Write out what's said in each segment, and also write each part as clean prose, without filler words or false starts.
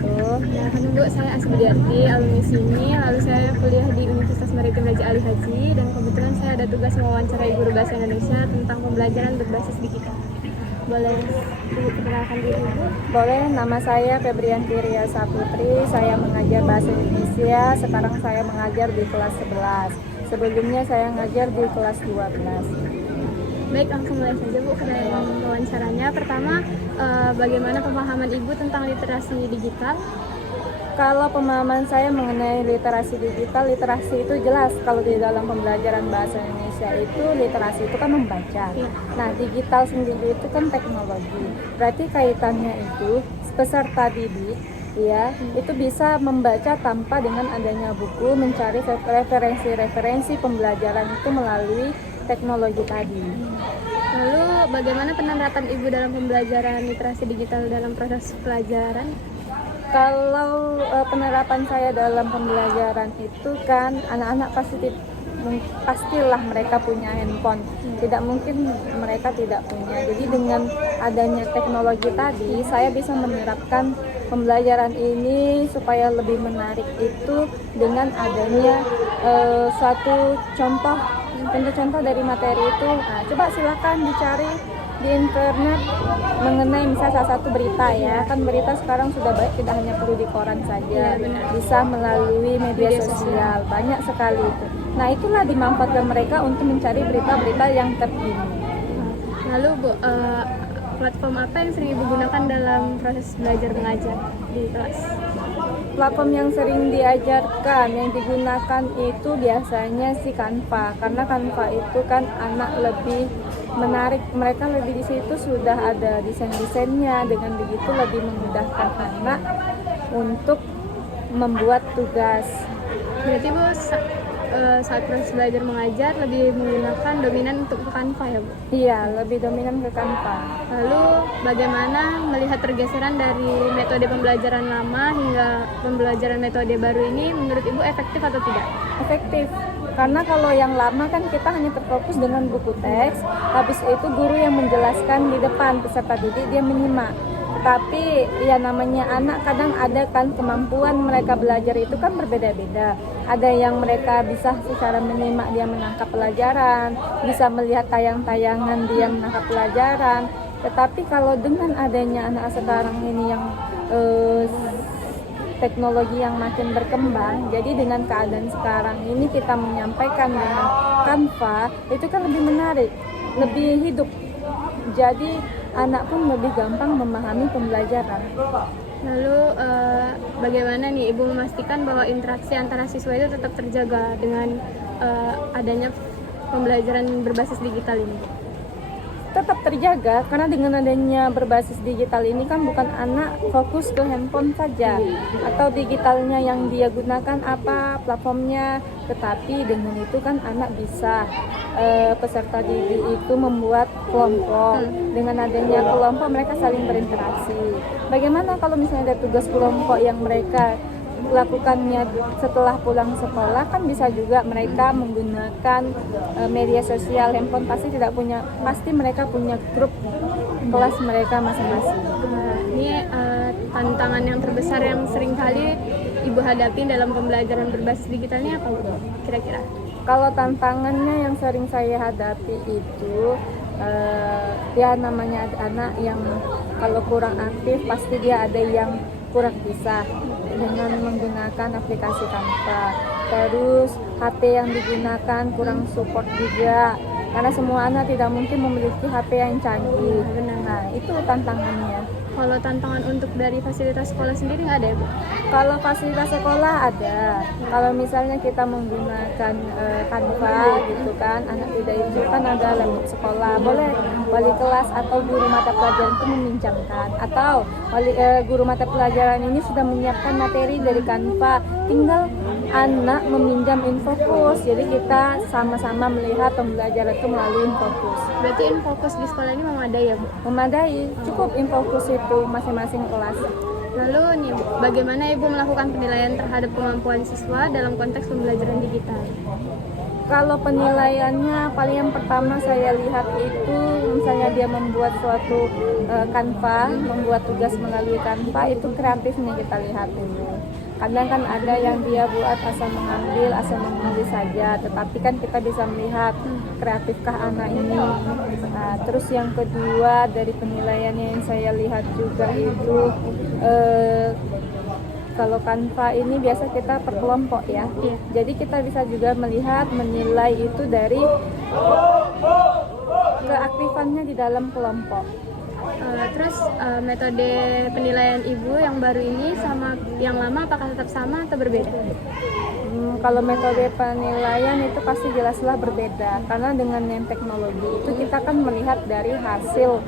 wabarakatuh. Nah, Bu, saya Asbidiati, alumni sini. Lalu saya kuliah di Universitas Maritim Raja Ali Haji dan kebetulan saya ada tugas mewawancarai guru bahasa Indonesia tentang pembelajaran berbasis digital. Boleh Ibu perkenalkan diri, Bu? Boleh, nama saya Febrianti Ria Saputri. Saya mengajar bahasa Indonesia. Sekarang saya mengajar di kelas 11. Sebelumnya saya mengajar di kelas 12. Baik, langsung mulai saja, Bu, ke dalam wawancaranya. Pertama, bagaimana pemahaman Ibu tentang literasi digital? Kalau pemahaman saya mengenai literasi digital, literasi itu jelas kalau di dalam pembelajaran bahasa Indonesia itu literasi itu kan membaca. Nah, digital sendiri itu kan teknologi. Berarti kaitannya itu peserta didik ya, itu bisa membaca tanpa dengan adanya buku, mencari referensi-referensi pembelajaran itu melalui teknologi tadi. Lalu bagaimana penerapan Ibu dalam pembelajaran literasi digital dalam proses pelajaran? Kalau penerapan saya dalam pembelajaran itu kan anak-anak pastilah mereka punya handphone. Tidak mungkin mereka tidak punya. Jadi dengan adanya teknologi tadi, saya bisa menerapkan pembelajaran ini supaya lebih menarik itu dengan adanya suatu contoh dari materi itu. Nah, coba silakan dicari di internet mengenai misalnya salah satu berita ya, kan berita sekarang sudah baik, tidak hanya perlu di koran saja, bisa melalui media sosial, banyak sekali itu. Nah, itulah dimanfaatkan mereka untuk mencari berita-berita yang terkini. Lalu, Bu, platform apa yang sering Ibu gunakan dalam proses belajar mengajar di kelas? Platform yang sering diajarkan, yang digunakan itu biasanya si Canva, karena Canva itu kan anak lebih menarik, mereka lebih di situ sudah ada desain-desainnya, dengan begitu lebih memudahkan anak untuk membuat tugas. Berarti, Bu, saat proses belajar mengajar lebih menggunakan dominan untuk Canva ya, Bu? Iya, lebih dominan ke Canva. Lalu bagaimana melihat pergeseran dari metode pembelajaran lama hingga pembelajaran metode baru ini, menurut Ibu efektif atau tidak? Efektif, karena kalau yang lama kan kita hanya terfokus dengan buku teks, habis itu guru yang menjelaskan di depan, peserta didik dia menyimak. Tapi ya namanya anak kadang ada kan kemampuan mereka belajar itu kan berbeda-beda. Ada yang mereka bisa secara menyimak dia menangkap pelajaran, bisa melihat tayang-tayangan dia menangkap pelajaran. Tetapi kalau dengan adanya anak sekarang ini yang teknologi yang makin berkembang, jadi dengan keadaan sekarang ini kita menyampaikan dengan Canva itu kan lebih menarik, lebih hidup. Jadi anak pun lebih gampang memahami pembelajaran. Lalu bagaimana nih Ibu memastikan bahwa interaksi antara siswa itu tetap terjaga dengan adanya pembelajaran berbasis digital ini? Tetap terjaga, karena dengan adanya berbasis digital ini kan bukan anak fokus ke handphone saja atau digitalnya yang dia gunakan apa platformnya, tetapi dengan itu kan anak bisa peserta didik itu membuat kelompok. Dengan adanya kelompok mereka saling berinteraksi. Bagaimana kalau misalnya ada tugas kelompok yang mereka lakukannya setelah pulang sekolah, kan bisa juga mereka menggunakan media sosial. Handphone pasti mereka punya grup kelas mereka masing-masing. Ini tantangan yang terbesar yang sering kali Ibu hadapi dalam pembelajaran berbasis digital ini apa, Bu, kira-kira? Kalau tantangannya yang sering saya hadapi itu ya namanya anak yang kalau kurang aktif pasti dia ada yang kurang bisa dengan menggunakan aplikasi Canva. Terus HP yang digunakan kurang support juga, karena semua anak tidak mungkin memiliki HP yang canggih. Nah, itu tantangannya. Kalau tantangan untuk dari fasilitas sekolah sendiri nggak ada ya, Bu? Kalau fasilitas sekolah ada. Kalau misalnya kita menggunakan Canva gitu kan, anak tidak itu kan ada laptop sekolah. Boleh wali kelas atau guru mata pelajaran itu meminjamkan. Atau guru mata pelajaran ini sudah menyiapkan materi dari Canva. Tinggal anak meminjam Infocus. Jadi kita sama-sama melihat pembelajaran itu melalui Infocus. Berarti Infocus di sekolah ini memadai ya, Bu? Memadai, cukup Infocus itu masing-masing kelas. Lalu nih, bagaimana Ibu melakukan penilaian terhadap kemampuan siswa dalam konteks pembelajaran digital? Kalau penilaiannya paling yang pertama saya lihat itu misalnya dia membuat suatu Canva, membuat tugas melalui Canva, itu kreatifnya kita lihat dulu. Kadang kan ada yang dia buat asal mengambil, asal menulis saja, tetapi kan kita bisa melihat kreatifkah anak ini. Nah, terus yang kedua dari penilaiannya yang saya lihat juga itu kalau Canva ini biasa kita per kelompok ya. Iya. Jadi kita bisa juga melihat, menilai itu dari keaktifannya di dalam kelompok. Terus metode penilaian Ibu yang baru ini sama yang lama apakah tetap sama atau berbeda? Kalau metode penilaian itu pasti jelaslah berbeda, karena dengan yang teknologi itu kita kan melihat dari hasil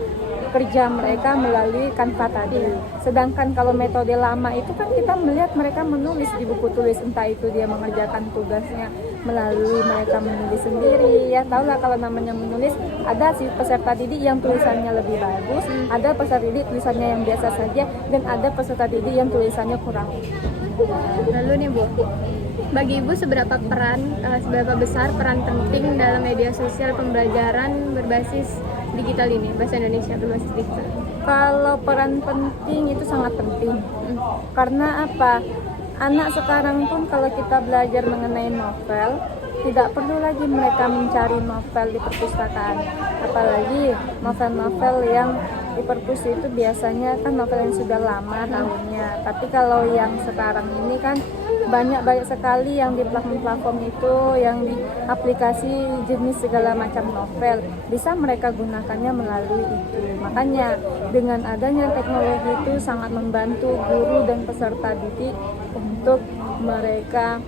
kerja mereka melalui Canva tadi. Sedangkan kalau metode lama itu kan kita melihat mereka menulis di buku tulis, entah itu dia mengerjakan tugasnya melalui mereka menulis sendiri. Ya tahulah kalau namanya menulis, ada sih peserta didik yang tulisannya lebih bagus, ada peserta didik tulisannya yang biasa saja, dan ada peserta didik yang tulisannya kurang. Lalu nih Bu, bagi Ibu seberapa besar peran penting dalam media sosial pembelajaran berbasis digital ini, bahasa Indonesia berbasis digital? Kalau peran penting itu sangat penting. Karena apa? Anak sekarang pun kalau kita belajar mengenai novel, tidak perlu lagi mereka mencari novel di perpustakaan. Apalagi novel-novel yang di perpus itu biasanya kan novel yang sudah lama tahunnya. Tapi kalau yang sekarang ini kan banyak sekali yang di platform itu, yang di aplikasi jenis segala macam novel, bisa mereka gunakannya melalui itu. Makanya dengan adanya teknologi itu sangat membantu guru dan peserta didik untuk mereka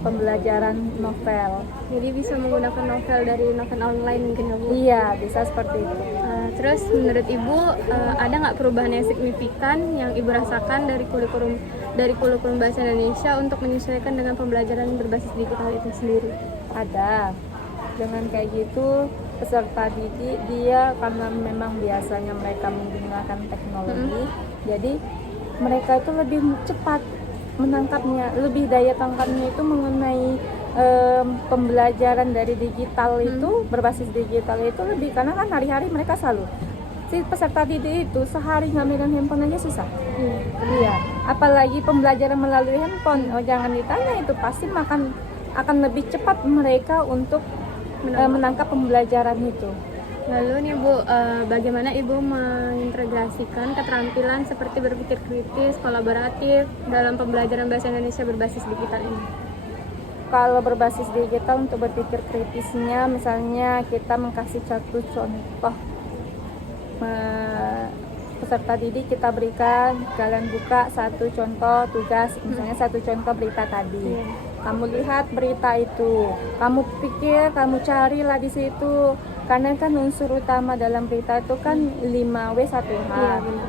pembelajaran novel. Jadi bisa menggunakan novel dari novel online mungkin ya Bu? Iya, bisa seperti itu. Terus menurut Ibu ada nggak perubahan yang signifikan yang Ibu rasakan dari kurikulum bahasa Indonesia untuk menyesuaikan dengan pembelajaran berbasis digital itu sendiri? Ada. Dengan kayak gitu peserta didik dia karena memang biasanya mereka menggunakan teknologi, jadi mereka itu lebih cepat menangkapnya, lebih daya tangkapnya itu mengenai pembelajaran dari digital itu berbasis digital itu lebih, karena kan hari-hari mereka selalu si peserta didik itu sehari nggak megang handphone aja susah. Iya, apalagi pembelajaran melalui handphone, jangan ditanya, itu pasti akan lebih cepat mereka untuk menangkap pembelajaran itu. Lalu nih Bu, bagaimana Ibu mengintegrasikan keterampilan seperti berpikir kritis, kolaboratif dalam pembelajaran bahasa Indonesia berbasis digital ini? Kalau berbasis digital untuk berpikir kritisnya, misalnya kita mengkasih satu contoh, peserta didik kita berikan, kalian buka satu contoh tugas, misalnya satu contoh berita tadi. Kamu lihat berita itu, kamu pikir, kamu carilah di situ, karena kan unsur utama dalam berita itu kan 5W1H.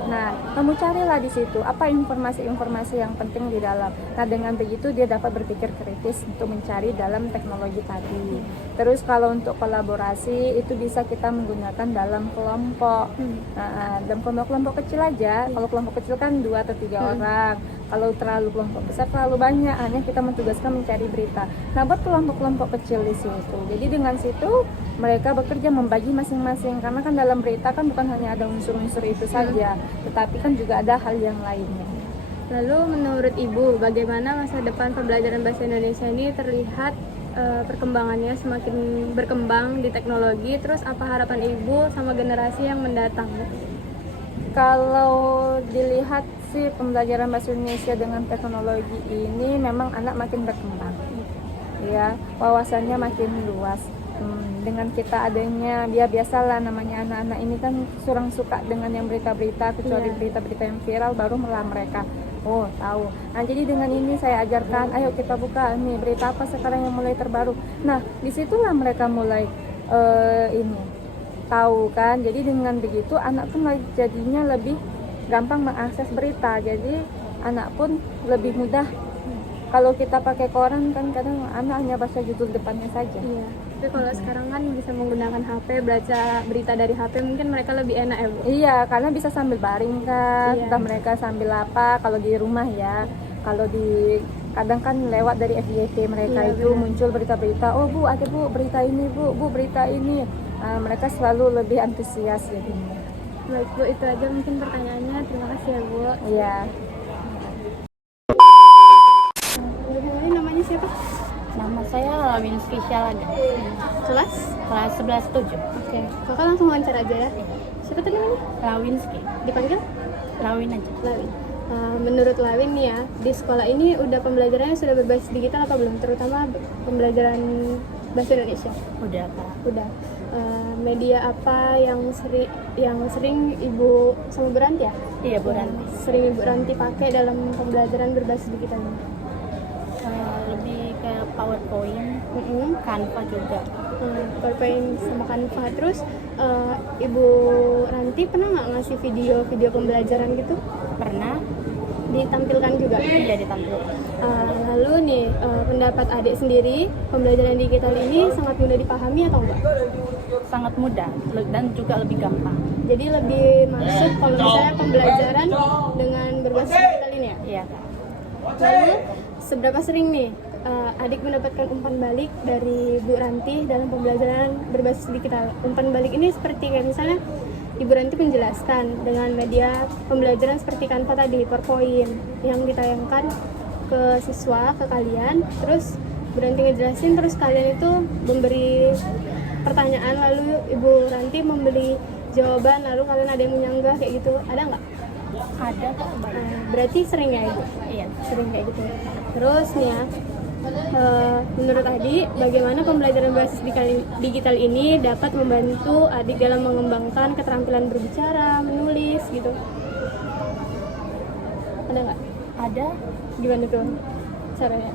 Nah, kamu carilah di situ apa informasi-informasi yang penting di dalam. Nah, dengan begitu dia dapat berpikir kritis untuk mencari dalam teknologi tadi. Terus kalau untuk kolaborasi itu bisa kita menggunakan dalam kelompok. Nah, dalam kelompok kecil aja. Kalau kelompok kecil kan 2 atau 3 orang. Kalau terlalu kelompok besar terlalu banyak, hanya kita mentugaskan mencari berita. Nah, buat kelompok-kelompok kecil di situ. Jadi dengan situ mereka bekerja membagi masing-masing, karena kan dalam berita kan bukan hanya ada unsur-unsur itu saja, tetapi kan juga ada hal yang lainnya. Lalu menurut Ibu, bagaimana masa depan pembelajaran bahasa Indonesia ini terlihat perkembangannya semakin berkembang di teknologi? Terus apa harapan Ibu sama generasi yang mendatang? Kalau dilihat sih pembelajaran bahasa Indonesia dengan teknologi ini memang anak makin berkembang, ya, wawasannya makin luas. Dengan kita adanya, biasalah namanya anak-anak ini kan kurang suka dengan yang berita-berita, kecuali berita-berita yang viral baru malah mereka tahu. Nah, jadi dengan ini saya ajarkan, ayo kita buka nih berita apa sekarang yang mulai terbaru. Nah, disitulah mereka mulai tahu kan. Jadi dengan begitu anak pun jadinya lebih gampang mengakses berita, jadi anak pun lebih mudah. Kalau kita pakai koran kan kadang anak hanya baca judul depannya saja. Iya. Tapi kalau sekarang kan bisa menggunakan HP, baca berita dari HP, mungkin mereka lebih enak ya Bu? Iya, karena bisa sambil baring kan, Iya. entah mereka sambil apa, kalau di rumah ya. Kalau di kadang kan lewat dari FYP mereka Iya, itu benar. muncul berita-berita, oh bu ada bu berita ini bu berita ini. Mereka selalu lebih antusias jadinya. Baik Bu, itu aja mungkin pertanyaannya. Terima kasih ya Bu. Iya. Ini namanya siapa? Nama saya Lawin Spesialaga, Kelas? kelas 11-7. Oke, kakak langsung wawancara aja ya. Siapa tadi namanya? Lawinski, Dipanggil? Lawin aja. Lawin. Menurut Lawin nih ya, di sekolah ini udah pembelajarannya sudah berbasis digital apa belum? Terutama pembelajaran bahasa Indonesia. Udah Kak. Udah. Media apa yang sering Ibu sama Bu Ranti ya? Iya Bu Ranti. Sering Ibu Ranti pakai dalam pembelajaran berbasis digital ini? Lebih ke PowerPoint, Canva juga. PowerPoint sama Canva. Terus Ibu Ranti pernah nggak ngasih video pembelajaran gitu? Pernah? Ditampilkan juga? Iya ditampilkan. Lalu nih, pendapat adik sendiri, pembelajaran digital ini sangat mudah dipahami atau enggak? Sangat mudah dan juga lebih gampang. Jadi lebih masuk kalau misalnya pembelajaran dengan berbasis digital ini ya? Iya Kak. Lalu, seberapa sering nih adik mendapatkan umpan balik dari Bu Ranti dalam pembelajaran berbasis digital? Umpan balik ini seperti kayak misalnya Ibu Ranti menjelaskan dengan media pembelajaran seperti Canva tadi, PowerPoint yang ditayangkan ke siswa, ke kalian, terus Bu Ranti ngejelasin, terus kalian itu memberi pertanyaan, lalu Ibu Ranti memberi jawaban, lalu kalian ada yang menyanggah kayak gitu, ada nggak? Ada Kak. Berarti sering ya Ibu? Iya. Sering kayak gitu. Terus nih ya, menurut adik, bagaimana pembelajaran berbasis digital ini dapat membantu adik dalam mengembangkan keterampilan berbicara, menulis gitu? Ada nggak? Ada. Gimana tuh caranya?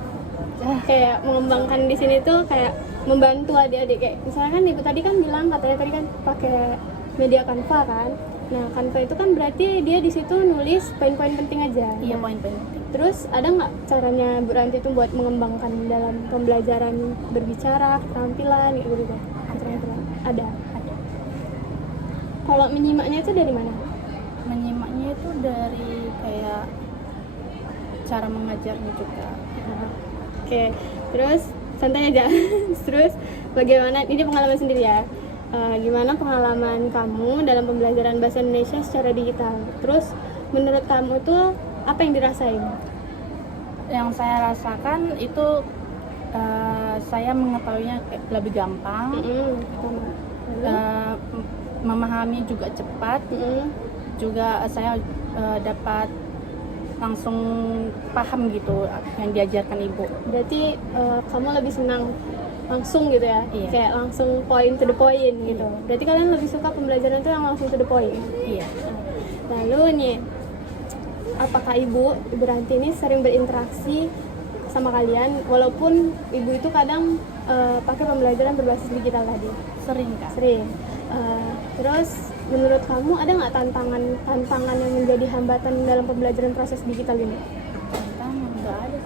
Kayak mengembangkan di sini tuh kayak membantu adik-adik, kayak misalnya kan Ibu tadi kan bilang katanya tadi kan pakai media Canva kan. Nah, Canva itu kan berarti dia di situ nulis poin-poin penting aja. Iya Nah, poin-poin penting. terus ada nggak caranya Bu Ranti itu buat mengembangkan dalam pembelajaran berbicara, keterampilan gitu? Keterampilan. Ada. Ada. Kalau menyimaknya itu dari mana? Menyimaknya itu dari kayak cara mengajarnya juga. Oke, terus santai aja. Terus bagaimana, ini pengalaman sendiri ya, gimana pengalaman kamu dalam pembelajaran bahasa Indonesia secara digital? Terus menurut kamu tuh apa yang dirasain? Yang saya rasakan itu saya mengetahuinya lebih gampang. Memahami juga cepat, juga saya dapat langsung paham gitu yang diajarkan ibu. Berarti kamu lebih senang langsung gitu ya? Iya. Kayak langsung point to the point gitu. Berarti kalian lebih suka pembelajaran itu yang langsung to the point? Iya. Lalu nih, apakah Ibu Ranti ini sering berinteraksi sama kalian walaupun Ibu itu kadang pakai pembelajaran berbasis digital tadi? Sering Kak. Sering. Terus menurut kamu ada nggak tantangan yang menjadi hambatan dalam pembelajaran proses digital ini? Nggak ada.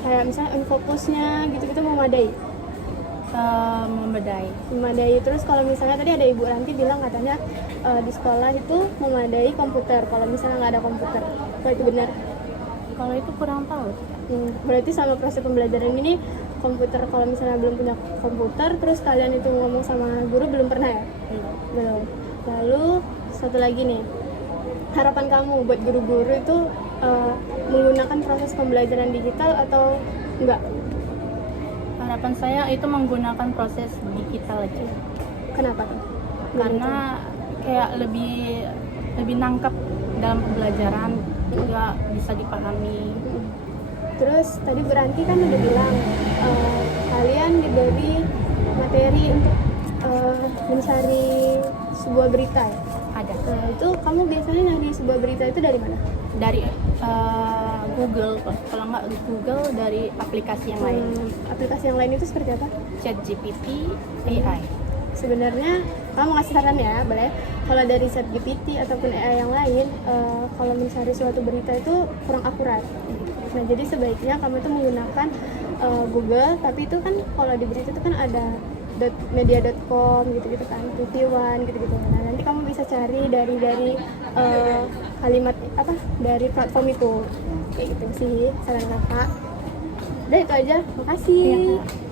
Kayak misalnya fokusnya gitu-gitu memadai? Memadai. Terus kalau misalnya tadi ada Ibu Ranti bilang katanya di sekolah itu memadai komputer kalau misalnya nggak ada komputer. Apa itu benar? Kalau itu kurang tahu. Berarti sama proses pembelajaran ini komputer, kalau misalnya belum punya komputer terus kalian itu ngomong sama guru belum pernah ya? Belum. Lalu satu lagi nih, harapan kamu buat guru-guru itu menggunakan proses pembelajaran digital atau enggak? Harapan saya itu menggunakan proses digital aja. Kenapa? Karena kayak lebih nangkap dalam pembelajaran, juga bisa dipahami. Terus tadi Beranti kan udah bilang kalian diberi materi untuk mencari sebuah berita ya? Ada. Nah, itu kamu biasanya nyari sebuah berita itu dari mana? Dari Google, kalau nggak Google dari aplikasi yang lain. Aplikasi yang lain itu seperti apa? ChatGPT, AI. Sebenarnya kamu ngasih saran ya, boleh. Kalau dari ChatGPT ataupun AI yang lain, kalau mencari suatu berita itu kurang akurat. Nah, jadi sebaiknya kamu tuh menggunakan Google, tapi itu kan kalau di berita itu kan ada media.com gitu-gitu kan, TV1 gitu-gitu. Nah, nanti kamu bisa cari dari kalimat apa dari platform itu. Kayak gitu sih saran kakak. Udah itu aja. Makasih. Iya, Kak.